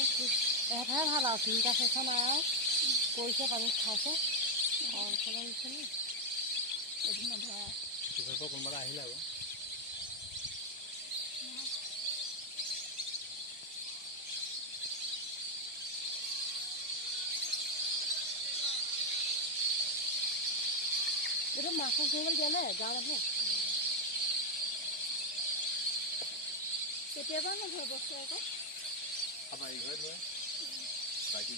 এটাহে ভাল আৰু চিন্তা চেচা নাই আৰু কৰিছে পানীত খাইছে এদিন নধৰা পিছৰ কোনোবা আহিলে আৰু এইটো মাছৰ জোল দিয়ে নে গাঁৱৰ মানুহে কেতিয়াবা নধৰে বস্তু আকৌ আমাৰ এই ঘৰত লয় বাকী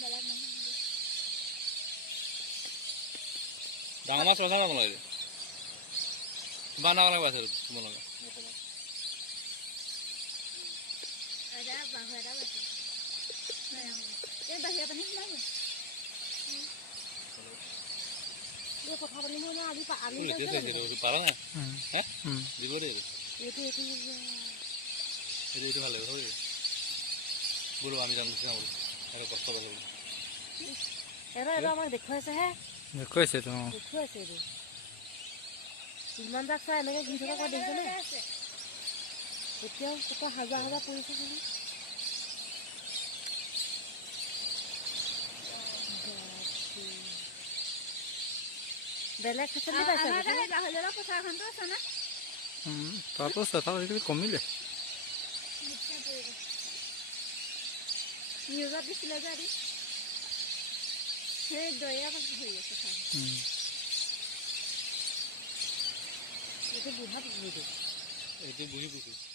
বেলেগ মানুহ ডাঙৰ মাছ ৰখা নালাগে কিমান ডাঙৰ লাগিব আছে তোমালোকে বাহিৰা পানী সোমাব কথা পাতি মই আজি পাৰা নাই দিব দে এইটো ভাল লাগিব বোলো আমি যাম গুচি যাওঁ বোলো কষ্ট পাব এবাৰ এবাৰ আমাক দেখুৱাইছেহে দেখুৱাইছে এইটো ইমান যাক চাই এনেকৈ ঘূৰি থকা কোৱা দেখিছেনে এতিয়াও কত হাজাৰ হাজাৰ পৰিছে চাগে বেলেগ ফেচিলিটি পাইছে পথাৰখনটো আছে না তাতো আছে কমিলে নিউজত দিছিলে যে আজি সেই দয়া পাছে হৈ আছে এইটো বুঢ়া পুখুৰীটো এইটো বুঢ়ী পুখুৰী